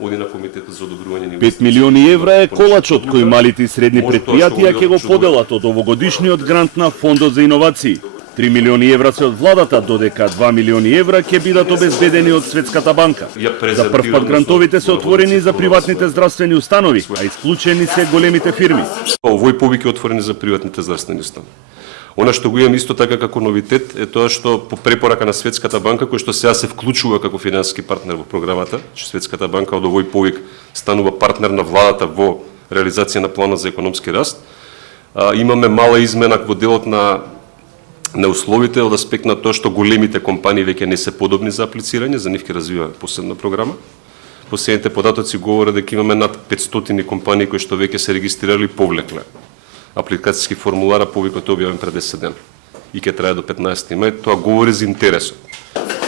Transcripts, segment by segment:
оди на комитетот за одобрување на 5 милиони евра е колачот кој малите и средни предпријатија ќе го поделат од овогодишниот грант на Фондот за иновации. 3 милиони евра се од владата, додека 2 милиони евра ќе бидат обезбедени од Светската банка. За прв пат грантовите се отворени за приватните здравствени установи, а исклучени се големите фирми. Овој повеќе отворени за приватните здравствени установи. Она што го имам исто така како новитет е тоа што по препорака на Светската банка, кој што сега се вклучува како финансиски партнер во програмата, че Светската банка од овој повик станува партнер на владата во реализација на планот за економски раст, имаме мала измена во делот на условите од аспект на тоа што големите компании веќе не се подобни за аплицирање, за нив ќе развива посебна програма. Последните податоци говорат дека имаме над 500 компании кои што веќе се регистрирали и повлекле апликацијски формулара, повикот е објавен пред 10 дена и ќе трае до 15 мај. Тоа говори за интересот.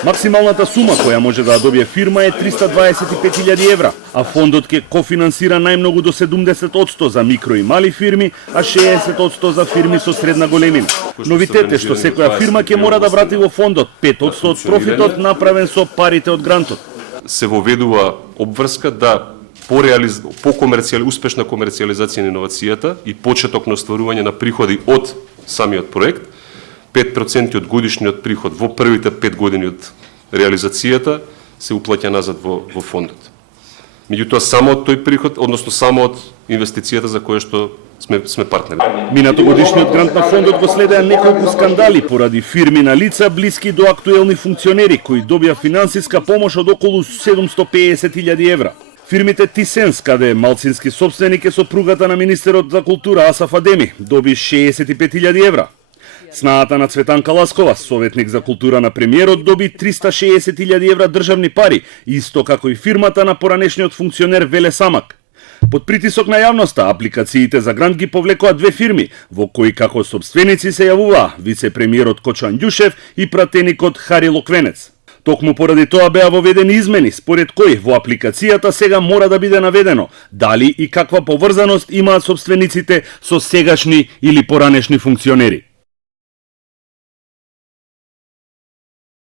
Максималната сума која може да добие фирма е 325.000 евра, а фондот ќе кофинансира најмногу до 70% за микро и мали фирми, а 60% за фирми со средна големина. Новитет е што секоја фирма ќе мора да врати во фондот 5% од профитот направен со парите од грантот. Се воведува обврска да по успешна комерцијализација на иновацијата и почеток на остварување на приходи од самиот проект, 5% од годишниот приход во првите 5 години од реализацијата се уплаќа назад во фондот. Меѓутоа само од тој приход, односно само од инвестицијата за која што сме партнери. Минатогодишниот грант на фондот го следеа неколку скандали поради фирми на лица блиски до актуелни функционери кои добија финансиска помош од околу 750.000 евра. Фирмите Тисенс, каде малцински собственик е сопругата на министерот за култура Асаф Адеми, доби 65.000 евра. Снаата на Цветанка Ласкова, советник за култура на премиерот, доби 360.000 евра државни пари, исто како и фирмата на поранешниот функционер Веле Самак. Под притисок на јавноста, апликациите за грант ги повлекоа две фирми, во кои како собственици се јавуваа вице-премиерот Кочан Ѓушев и пратеникот Хари Локвенец. Токму поради тоа беа воведени измени, според кои во апликацијата сега мора да биде наведено дали и каква поврзаност имаат собствениците со сегашни или поранешни функционери.